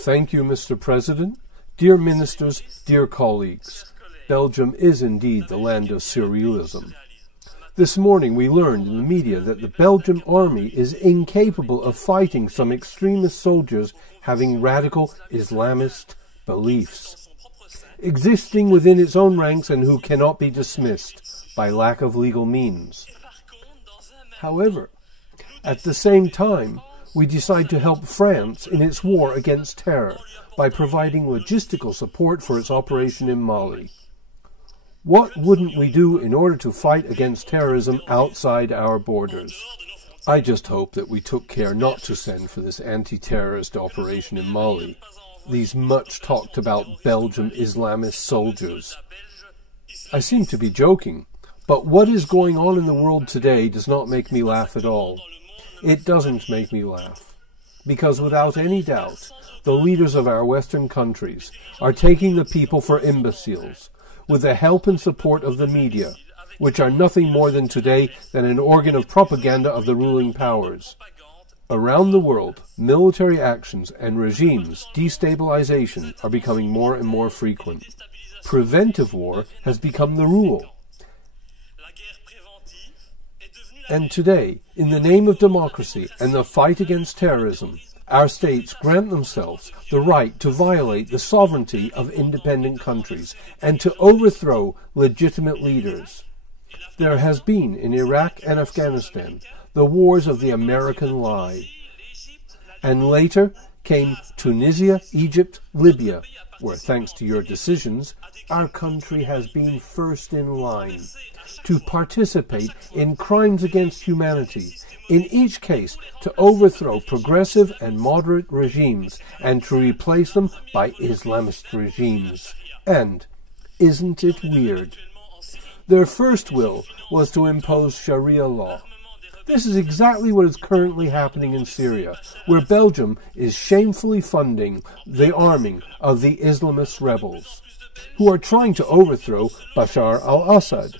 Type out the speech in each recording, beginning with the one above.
Thank you, Mr. President. Dear ministers, dear colleagues, Belgium is indeed the land of surrealism. This morning we learned in the media that the Belgian army is incapable of fighting some extremist soldiers having radical Islamist beliefs, existing within its own ranks and who cannot be dismissed by lack of legal means. However, at the same time, we decide to help France in its war against terror by providing logistical support for its operation in Mali. What wouldn't we do in order to fight against terrorism outside our borders? I just hope that we took care not to send for this anti-terrorist operation in Mali these much talked about Belgian Islamist soldiers. I seem to be joking, but what is going on in the world today does not make me laugh at all. It doesn't make me laugh, because without any doubt, the leaders of our Western countries are taking the people for imbeciles, with the help and support of the media, which are nothing more than today than an organ of propaganda of the ruling powers. Around the world, military actions and regimes destabilization are becoming more and more frequent. Preventive war has become the rule. And today, in the name of democracy and the fight against terrorism, our states grant themselves the right to violate the sovereignty of independent countries and to overthrow legitimate leaders. There has been in Iraq and Afghanistan the wars of the American lie. And later came Tunisia, Egypt, Libya, where, thanks to your decisions, our country has been first in line to participate in crimes against humanity, in each case to overthrow progressive and moderate regimes and to replace them by Islamist regimes. And, isn't it weird? Their first will was to impose Sharia law. This is exactly what is currently happening in Syria, where Belgium is shamefully funding the arming of the Islamist rebels, who are trying to overthrow Bashar al-Assad.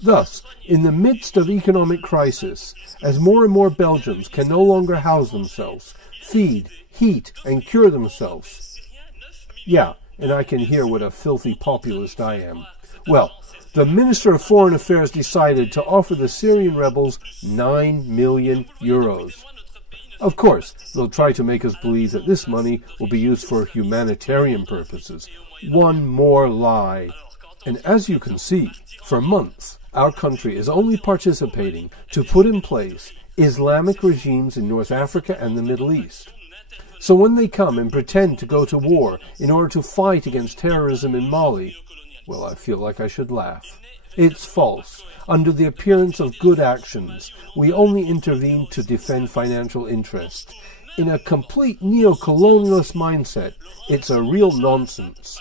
Thus, in the midst of economic crisis, as more and more Belgians can no longer house themselves, feed, heat, and cure themselves. Yeah, and I can hear what a filthy populist I am. Well, the Minister of Foreign Affairs decided to offer the Syrian rebels 9 million euros. Of course, they'll try to make us believe that this money will be used for humanitarian purposes. One more lie. And as you can see, for months, our country is only participating to put in place Islamic regimes in North Africa and the Middle East. So when they come and pretend to go to war in order to fight against terrorism in Mali, well, I feel like I should laugh. It's false. Under the appearance of good actions, we only intervene to defend financial interest. In a complete neo-colonialist mindset, it's a real nonsense.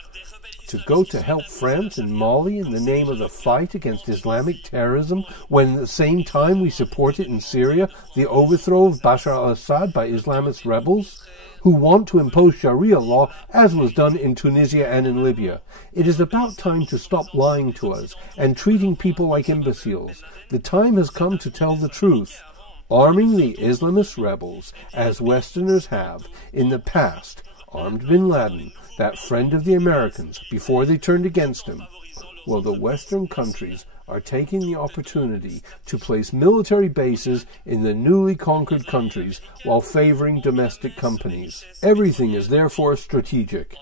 To go to help France and Mali in the name of the fight against Islamic terrorism, when at the same time we support it in Syria, the overthrow of Bashar al-Assad by Islamist rebels, who want to impose Sharia law as was done in Tunisia and in Libya. It is about time to stop lying to us and treating people like imbeciles. The time has come to tell the truth. Arming the Islamist rebels, as Westerners have in the past, armed bin Laden, that friend of the Americans, before they turned against him. Well, the Western countries are taking the opportunity to place military bases in the newly conquered countries while favoring domestic companies. Everything is therefore strategic.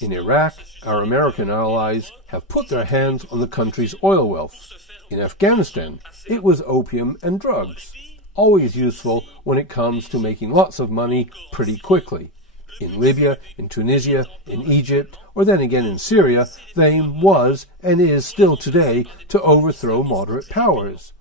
In Iraq, our American allies have put their hands on the country's oil wealth. In Afghanistan, it was opium and drugs, always useful when it comes to making lots of money pretty quickly. In Libya, in Tunisia, in Egypt, or then again in Syria, the aim was, and is still today, to overthrow moderate powers,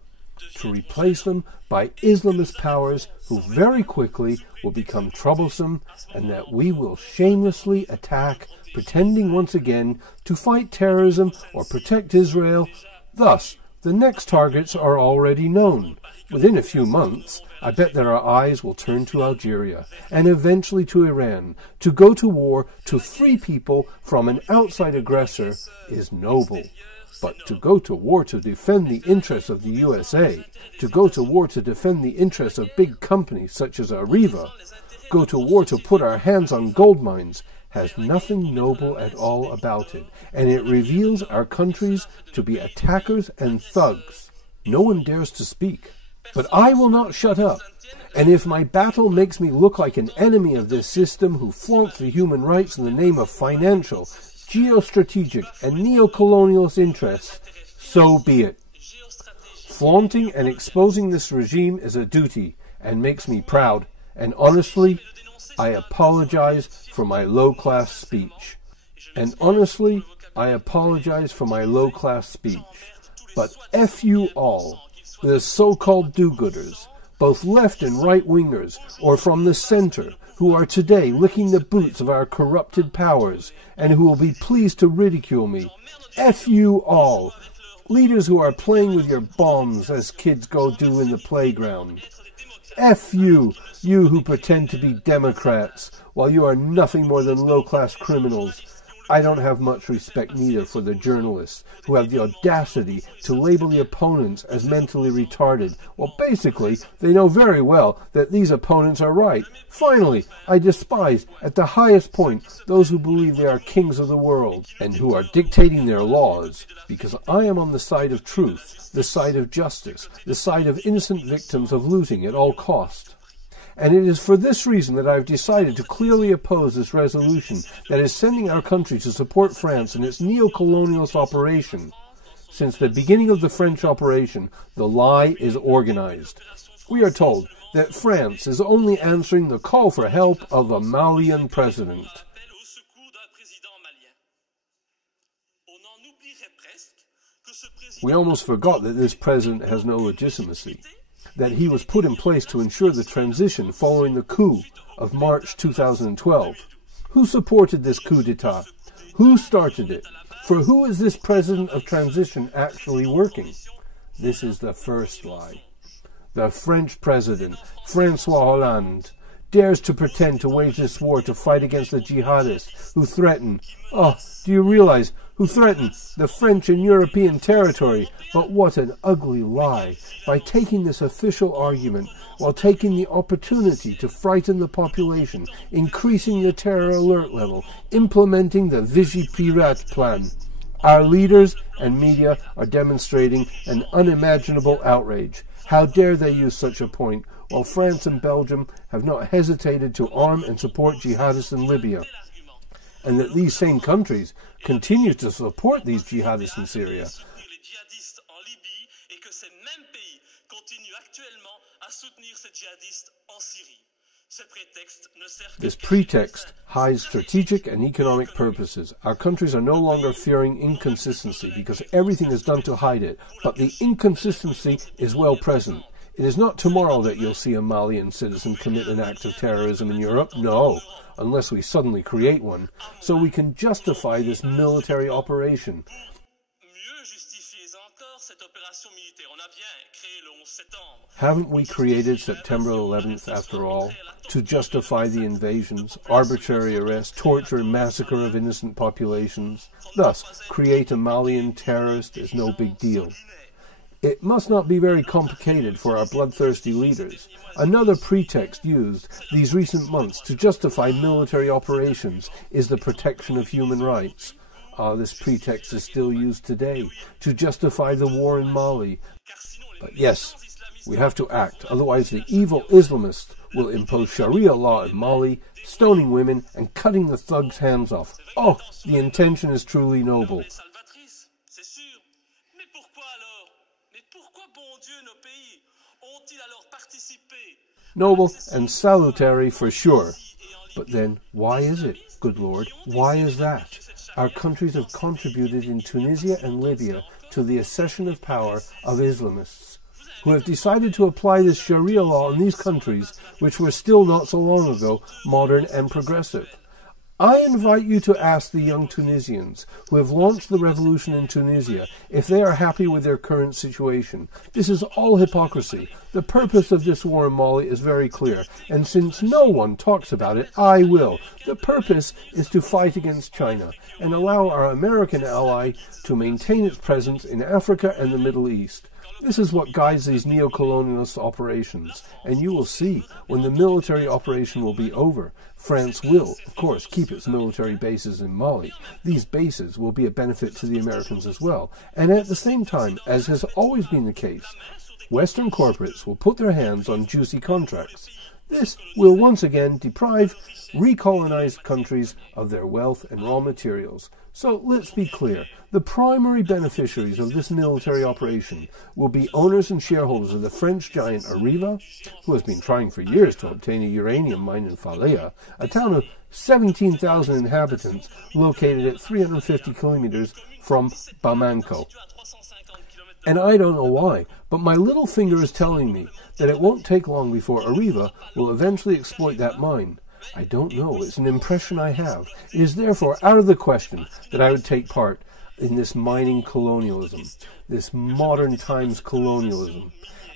to replace them by Islamist powers who very quickly will become troublesome and that we will shamelessly attack, pretending once again to fight terrorism or protect Israel. Thus, the next targets are already known. Within a few months, I bet that our eyes will turn to Algeria, and eventually to Iran. To go to war to free people from an outside aggressor is noble. But to go to war to defend the interests of the USA, to go to war to defend the interests of big companies such as Arriva, go to war to put our hands on gold mines, has nothing noble at all about it, and it reveals our countries to be attackers and thugs. No one dares to speak. But I will not shut up, and if my battle makes me look like an enemy of this system who flaunts the human rights in the name of financial, geostrategic, and neo-colonialist interests, so be it. Flaunting and exposing this regime is a duty, and makes me proud, and honestly, I apologize for my low-class speech. But F you all, the so-called do-gooders, both left and right-wingers, or from the center, who are today licking the boots of our corrupted powers, and who will be pleased to ridicule me. F you all, leaders who are playing with your bombs as kids go do in the playground. F you, you who pretend to be Democrats, while you are nothing more than low-class criminals. I don't have much respect neither for the journalists who have the audacity to label the opponents as mentally retarded. Well, basically, they know very well that these opponents are right. Finally, I despise, at the highest point, those who believe they are kings of the world and who are dictating their laws, because I am on the side of truth, the side of justice, the side of innocent victims of looting at all cost. And it is for this reason that I have decided to clearly oppose this resolution that is sending our country to support France in its neo-colonialist operation. Since the beginning of the French operation, the lie is organized. We are told that France is only answering the call for help of a Malian president. We almost forgot that this president has no legitimacy, that he was put in place to ensure the transition following the coup of March 2012. Who supported this coup d'etat? Who started it? For who is this president of transition actually working? This is the first lie. The French president, François Hollande, dares to pretend to wage this war to fight against the jihadists who threaten, do you realize, who threaten the French and European territory? But what an ugly lie, by taking this official argument, while taking the opportunity to frighten the population, increasing the terror alert level, implementing the Vigipirate plan. Our leaders and media are demonstrating an unimaginable outrage. How dare they use such a point, while France and Belgium have not hesitated to arm and support jihadists in Libya, and that these same countries continue to support these jihadists in Syria. This pretext hides strategic and economic purposes. Our countries are no longer fearing inconsistency because everything is done to hide it, but the inconsistency is well present. It is not tomorrow that you'll see a Malian citizen commit an act of terrorism in Europe. No, unless we suddenly create one, so we can justify this military operation. Haven't we created September 11th, after all, to justify the invasions, arbitrary arrest, torture, and massacre of innocent populations? Thus, create a Malian terrorist is no big deal. It must not be very complicated for our bloodthirsty leaders. Another pretext used these recent months to justify military operations is the protection of human rights. This pretext is still used today to justify the war in Mali. But yes, we have to act, otherwise the evil Islamists will impose Sharia law in Mali, stoning women and cutting the thugs' hands off. The intention is truly noble. Noble and salutary for sure. But then, why is it, good Lord, why is that? Our countries have contributed in Tunisia and Libya to the accession of power of Islamists, who have decided to apply this Sharia law in these countries, which were still not so long ago modern and progressive. I invite you to ask the young Tunisians who have launched the revolution in Tunisia if they are happy with their current situation. This is all hypocrisy. The purpose of this war in Mali is very clear, and since no one talks about it, I will. The purpose is to fight against China and allow our American ally to maintain its presence in Africa and the Middle East. This is what guides these neo-colonialist operations, and you will see when the military operation will be over, France will, of course, keep its military bases in Mali. These bases will be a benefit to the Americans as well, and at the same time, as has always been the case, Western corporates will put their hands on juicy contracts. This will once again deprive recolonized countries of their wealth and raw materials. So let's be clear, the primary beneficiaries of this military operation will be owners and shareholders of the French giant Areva, who has been trying for years to obtain a uranium mine in Falea, a town of 17,000 inhabitants located at 350 kilometers from Bamako. And I don't know why, but my little finger is telling me that it won't take long before Areva will eventually exploit that mine. I don't know. It's an impression I have. It is therefore out of the question that I would take part in this mining colonialism, this modern times colonialism.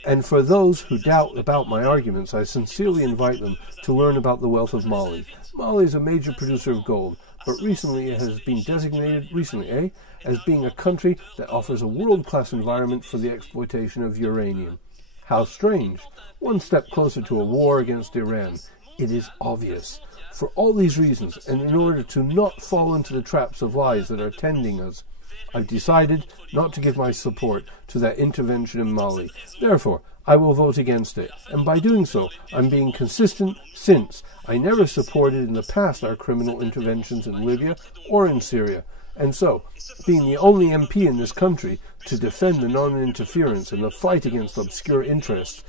And for those who doubt about my arguments, I sincerely invite them to learn about the wealth of Mali. Mali is a major producer of gold, but recently it has been designated, as being a country that offers a world-class environment for the exploitation of uranium. How strange. One step closer to a war against Iran. It is obvious. For all these reasons, and in order to not fall into the traps of lies that are tending us, I've decided not to give my support to that intervention in Mali. Therefore, I will vote against it, and by doing so, I'm being consistent since I never supported in the past our criminal interventions in Libya or in Syria, and so, being the only MP in this country to defend the non-interference and the fight against obscure interests,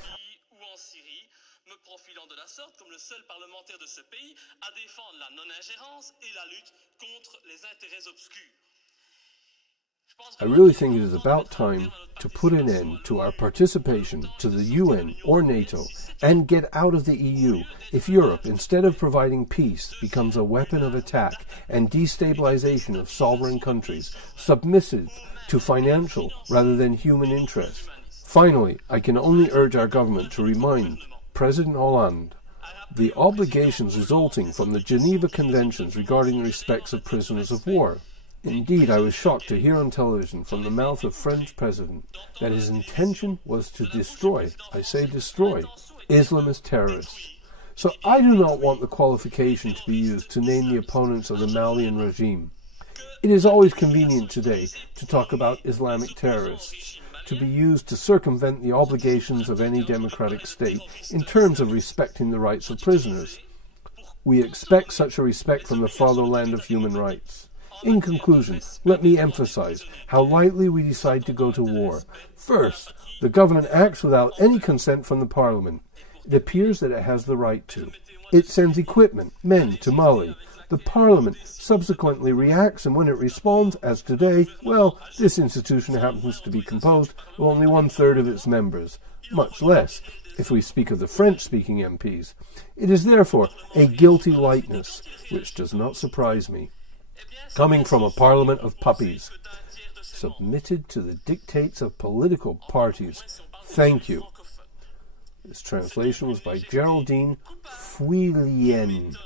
I really think it is about time to put an end to our participation to the UN or NATO and get out of the EU if Europe, instead of providing peace, becomes a weapon of attack and destabilization of sovereign countries, submissive to financial rather than human interests. Finally, I can only urge our government to remind President Hollande the obligations resulting from the Geneva Conventions regarding the respects of prisoners of war. Indeed, I was shocked to hear on television from the mouth of French President that his intention was to destroy, I say destroy, Islamist terrorists. So I do not want the qualification to be used to name the opponents of the Malian regime. It is always convenient today to talk about Islamic terrorists, to be used to circumvent the obligations of any democratic state in terms of respecting the rights of prisoners. We expect such a respect from the fatherland of human rights. In conclusion, let me emphasize how lightly we decide to go to war. First, the government acts without any consent from the parliament. It appears that it has the right to. It sends equipment, men, to Mali. The parliament subsequently reacts, and when it responds, as today, well, this institution happens to be composed of only 1/3 of its members, much less if we speak of the French-speaking MPs. It is therefore a guilty lightness, which does not surprise me, coming from a parliament of puppies, submitted to the dictates of political parties. Thank you. This translation was by Geraldine Fouillien.